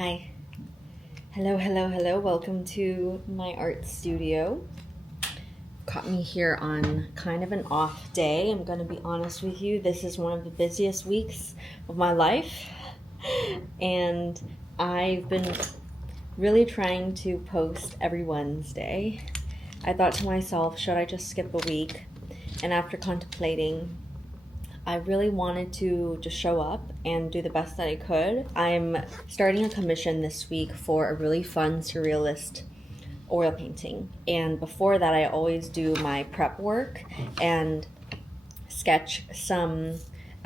Hi. Hello. Welcome to my art studio. Caught me here on kind of an off day. I'm going to be honest with you. This is one of the busiest weeks of my life. And I've been really trying to post every Wednesday. I thought to myself, should I just skip a week? And after contemplating, I really wanted to just show up and do the best that I could. I'm starting a commission this week for a really fun surrealist oil painting. And before that, I always do my prep work and sketch some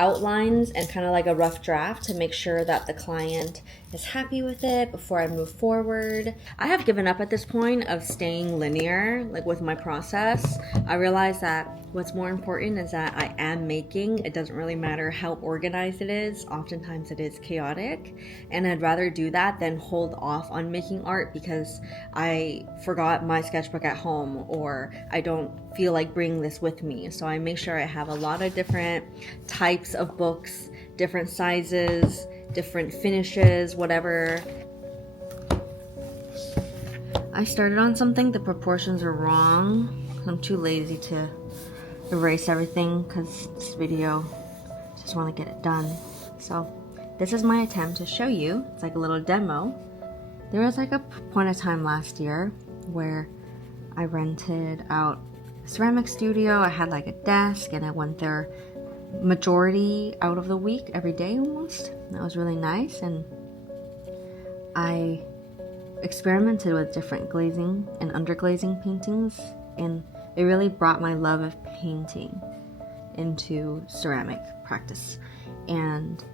outlines and kind of like a rough draft to make sure that the client is happy with it before I move forward. I have given up at this point of staying linear, like with my process. I realize that what's more important is that I am making. It doesn't really matter how organized it is. Oftentimes it is chaotic, and I'd rather do that than hold off on making art because I forgot my sketchbook at home or I don't feel like bringing this with me. So I make sure I have a lot of different types of books, different sizes, different finishes, whatever. I started on something, the proportions are wrong. I'm too lazy to erase everything because this video, just want to get it done. So this is my attempt to show you. It's like a little demo. There was like a point of time last year where I rented out a ceramic studio. I had like a desk and I went there majority out of the week, every day almost. That was really nice, and I experimented with different glazing and underglazing paintings, and it really brought my love of painting into ceramic practice. And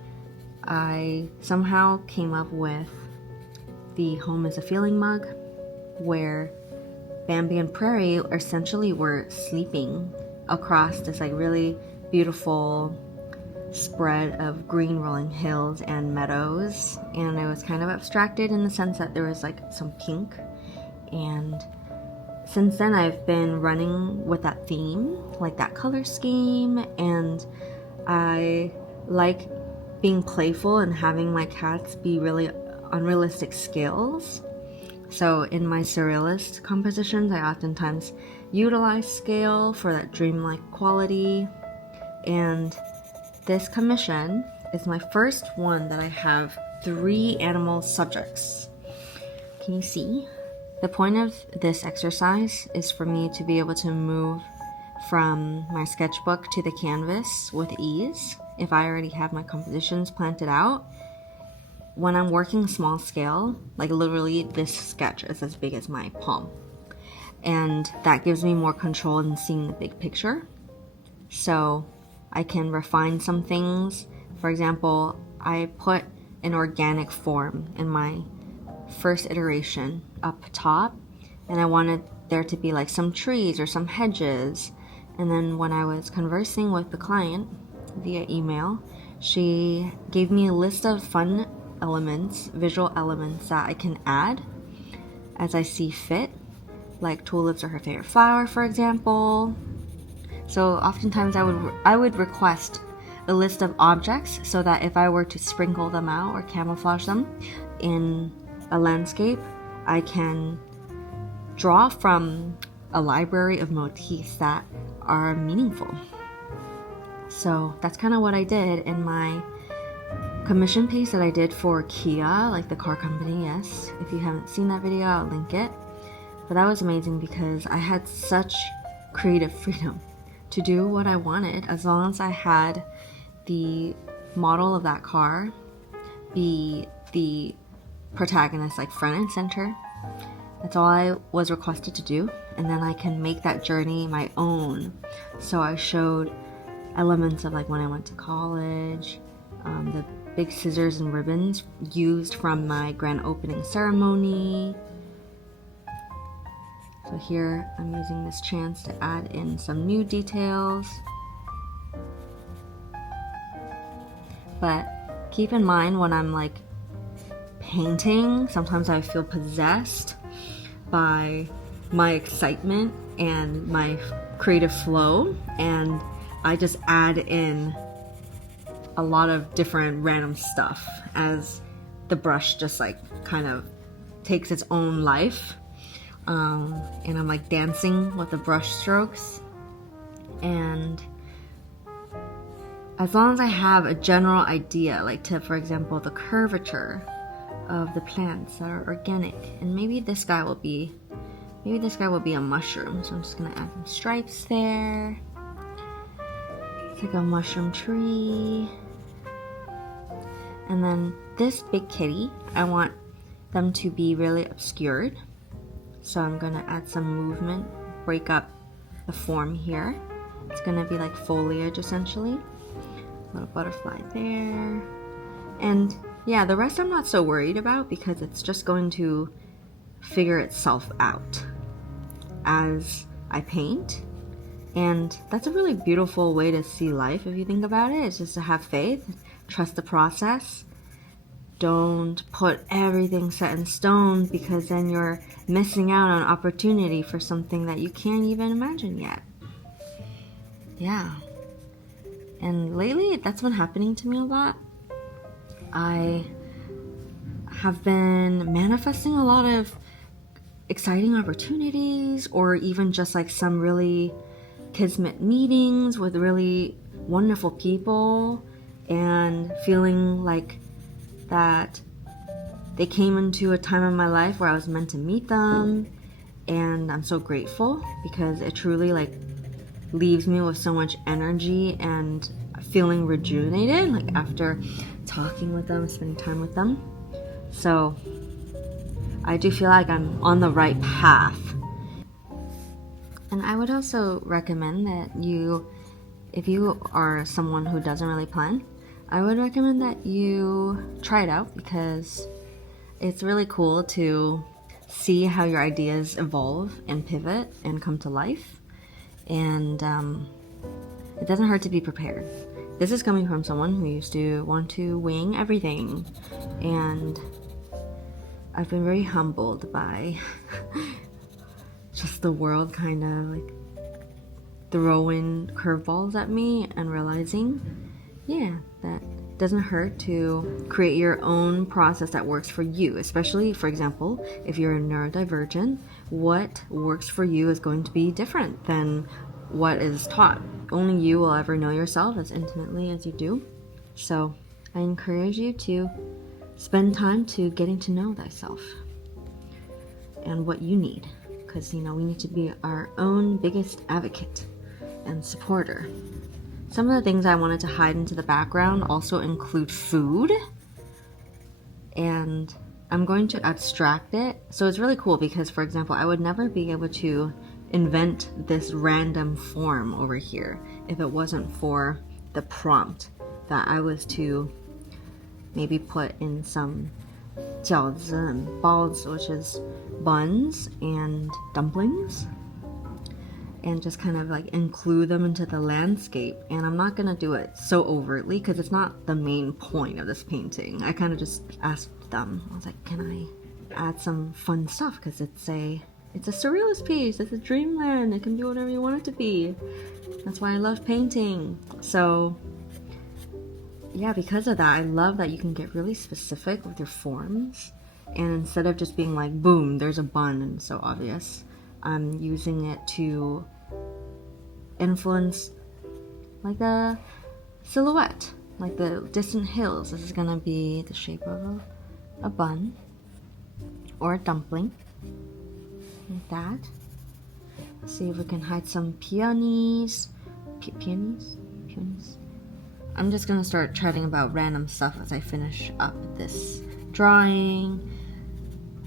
I somehow came up with the Home is a Feeling mug, where Bambi and Prairie essentially were sleeping across this like really beautiful spread of green rolling hills and meadows, and it was kind of abstracted in the sense that there was like some pink. And since then I've been running with that theme, like that color scheme, and I like being playful and having my cats be really unrealistic scales. So in my surrealist compositions, I oftentimes utilize scale for that dreamlike quality. And this commission is my first one that I have 3 animal subjects. Can you see? The point of this exercise is for me to be able to move from my sketchbook to the canvas with ease if I already have my compositions planted out. When I'm working small scale, like literally this sketch is as big as my palm, and that gives me more control in seeing the big picture. So I can refine some things. For example, I put an organic form in my first iteration up top, and I wanted there to be like some trees or some hedges. And then when I was conversing with the client via email, she gave me a list of fun elements, visual elements that I can add as I see fit, like tulips are her favorite flower, for example. So oftentimes I would request a list of objects so that if I were to sprinkle them out or camouflage them in a landscape, I can draw from a library of motifs that are meaningful. So that's kind of what I did in my commission piece that I did for Kia, like the car company. Yes, if you haven't seen that video, I'll link it. But that was amazing because I had such creative freedom to do what I wanted, as long as I had the model of that car be the protagonist, like front and center. That's all I was requested to do, and then I can make that journey my own. So I showed elements of like when I went to college, the big scissors and ribbons used from my grand opening ceremony. So here I'm using this chance to add in some new details. But keep in mind, when I'm like painting, sometimes I feel possessed by my excitement and my creative flow, and I just add in a lot of different random stuff as the brush just like kind of takes its own life. And I'm like dancing with the brush strokes. And as long as I have a general idea, like to, for example, the curvature of the plants that are organic, and maybe this guy will be a mushroom. So I'm just gonna add some stripes there. It's like a mushroom tree. And then this big kitty, I want them to be really obscured. So I'm gonna add some movement, break up the form here. It's gonna be like foliage essentially. Little butterfly there. And yeah, the rest I'm not so worried about because it's just going to figure itself out as I paint. And that's a really beautiful way to see life if you think about it. It's just to have faith, trust the process. Don't put everything set in stone because then you're missing out on opportunity for something that you can't even imagine yet. Yeah. And lately, that's been happening to me a lot. I have been manifesting a lot of exciting opportunities, or even just like some really kismet meetings with really wonderful people, and feeling like that they came into a time in my life where I was meant to meet them. And I'm so grateful because it truly like leaves me with so much energy and feeling rejuvenated, like after talking with them, spending time with them. So I do feel like I'm on the right path. And I would also recommend that if you are someone who doesn't really plan, I would recommend that you try it out because it's really cool to see how your ideas evolve and pivot and come to life. And it doesn't hurt to be prepared. This is coming from someone who used to want to wing everything. And I've been very humbled by just the world kind of like throwing curveballs at me and realizing, yeah, that it doesn't hurt to create your own process that works for you. Especially, for example, if you're a neurodivergent, what works for you is going to be different than what is taught. Only you will ever know yourself as intimately as you do. So I encourage you to spend time to getting to know thyself and what you need, because we need to be our own biggest advocate and supporter. Some of the things I wanted to hide into the background also include food, and I'm going to abstract it. So it's really cool because, for example, I would never be able to invent this random form over here if it wasn't for the prompt that I was to maybe put in some 饺子 and 包子, which is buns and dumplings, and just kind of like include them into the landscape. And I'm not gonna do it so overtly because it's not the main point of this painting. I kind of just asked them, I was like, can I add some fun stuff, because it's a surrealist piece, it's a dreamland, it can be whatever you want it to be. That's why I love painting. So yeah, because of that, I love that you can get really specific with your forms, and instead of just being like, boom, there's a bun and it's so obvious, I'm using it to influence like a silhouette, like the distant hills. This is gonna be the shape of a bun or a dumpling, like that. Let's see if we can hide some peonies. Peonies? I'm just gonna start chatting about random stuff as I finish up this drawing.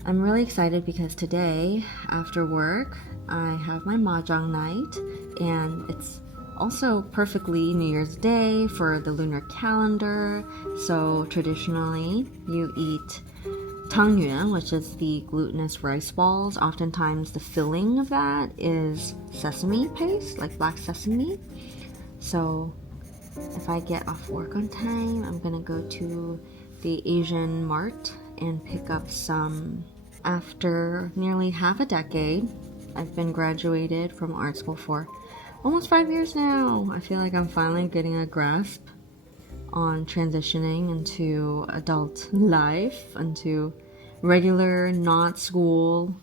I'm really excited because today, after work, I have my mahjong night, and it's also perfectly New Year's Day for the lunar calendar. So traditionally, you eat tangyuan, which is the glutinous rice balls. Oftentimes the filling of that is sesame paste, like black sesame. So if I get off work on time, I'm gonna go to the Asian Mart and pick up some. After nearly half a decade, I've been graduated from art school for almost 5 years now. I feel like I'm finally getting a grasp on transitioning into adult life, into regular, not school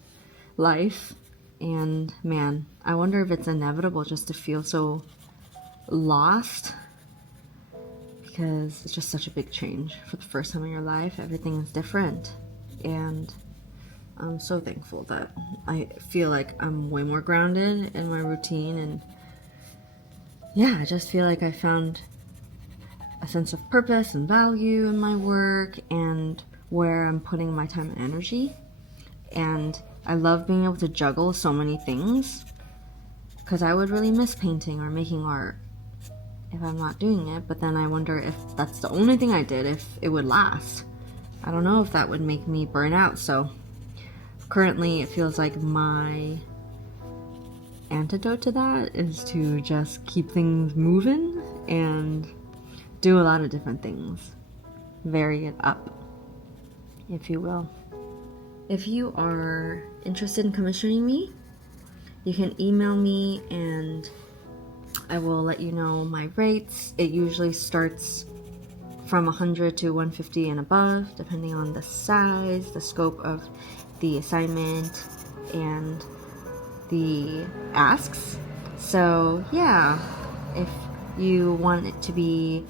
life. And man, I wonder if it's inevitable just to feel so lost, because it's just such a big change. For the first time in your life, everything is different. And I'm so thankful that I feel like I'm way more grounded in my routine. And yeah, I just feel like I found a sense of purpose and value in my work and where I'm putting my time and energy. And I love being able to juggle so many things, because I would really miss painting or making art if I'm not doing it. But then I wonder if that's the only thing I did, if it would last. I don't know if that would make me burn out. So currently it feels like my antidote to that is to just keep things moving and do a lot of different things. Vary it up, if you will. If you are interested in commissioning me, you can email me and I will let you know my rates. It usually starts from 100 to 150 and above, depending on the size, the scope of the assignment, and the asks. So yeah, if you want it to be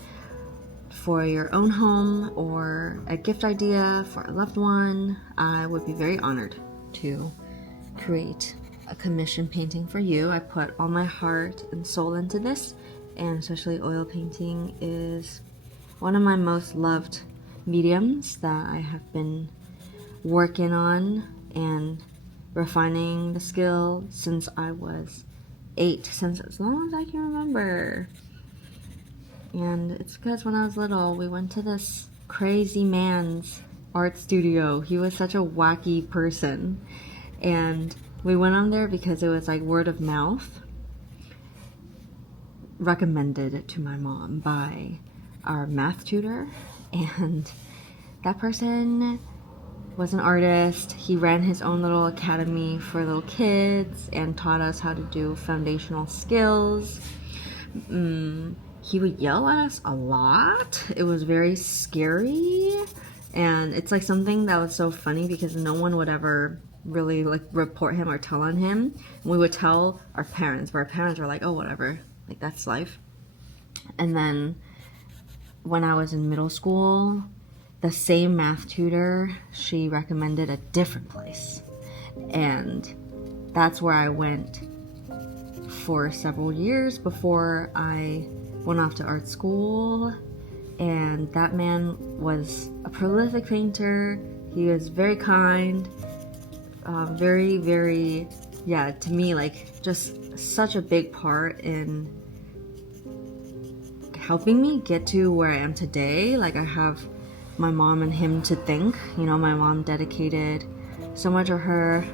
for your own home or a gift idea for a loved one, I would be very honored to create a commission painting for you. I put all my heart and soul into this, and especially oil painting is one of my most loved mediums that I have been working on and refining the skill since I was 8, since as long as I can remember. And it's because when I was little, we went to this crazy man's art studio. He was such a wacky person. And we went on there because it was like word of mouth, recommended to my mom by our math tutor. And that person was an artist. He ran his own little academy for little kids and taught us how to do foundational skills. He would yell at us a lot. It was very scary, and it's like something that was so funny because no one would ever really like report him or tell on him. And we would tell our parents, but our parents were like, oh, whatever, like that's life. And then when I was in middle school, the same math tutor, she recommended a different place, and that's where I went for several years before I went off to art school. And that man was a prolific painter. He was very kind, very, very, yeah, to me, like just such a big part in helping me get to where I am today. Like I have my mom and him to thank. You know, my mom dedicated so much of her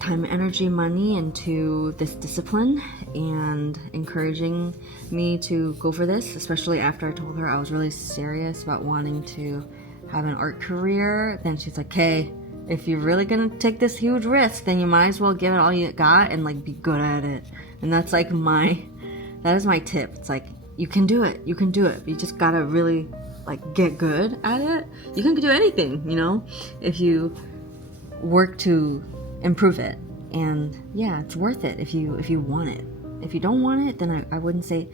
time, energy, money into this discipline and encouraging me to go for this, especially after I told her I was really serious about wanting to have an art career. Then she's like, hey, if you're really gonna take this huge risk, then you might as well give it all you got and like be good at it. And that's like that is my tip. It's like, you can do it, you just gotta really like get good at it. You can do anything, you know, if you work to improve it. And yeah, it's worth it if you want it. If you don't want it, then I wouldn't say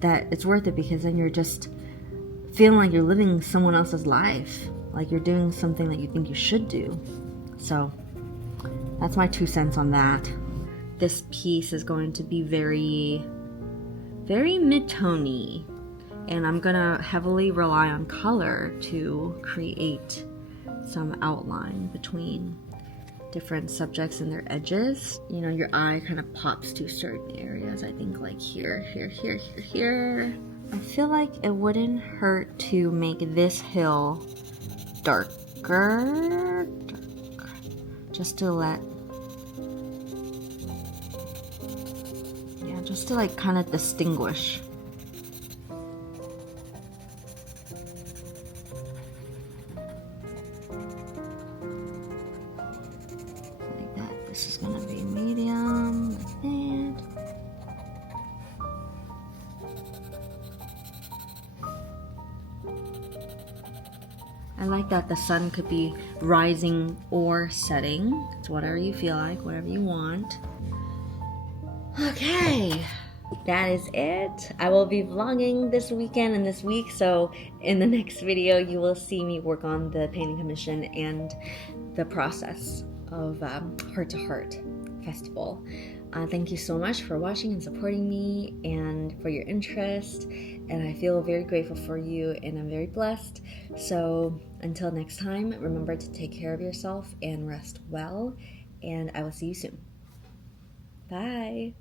that it's worth it, because then you're just feeling like you're living someone else's life, like you're doing something that you think you should do. So that's my 2 cents on that. This piece is going to be very, very mid-tony, and I'm gonna heavily rely on color to create some outline between different subjects and their edges. You know, your eye kind of pops to certain areas. I think like here. I feel like it wouldn't hurt to make this hill darker, just to like kind of distinguish. Like that. This is gonna be medium, like that. I like that the sun could be rising or setting. It's whatever you feel like, whatever you want. Okay, that is it. I will be vlogging this weekend and this week, so in the next video you will see me work on the painting commission and the process of Heart to Heart Festival. Thank you so much for watching and supporting me and for your interest, and I feel very grateful for you and I'm very blessed. So until next time, remember to take care of yourself and rest well, and I will see you soon. Bye.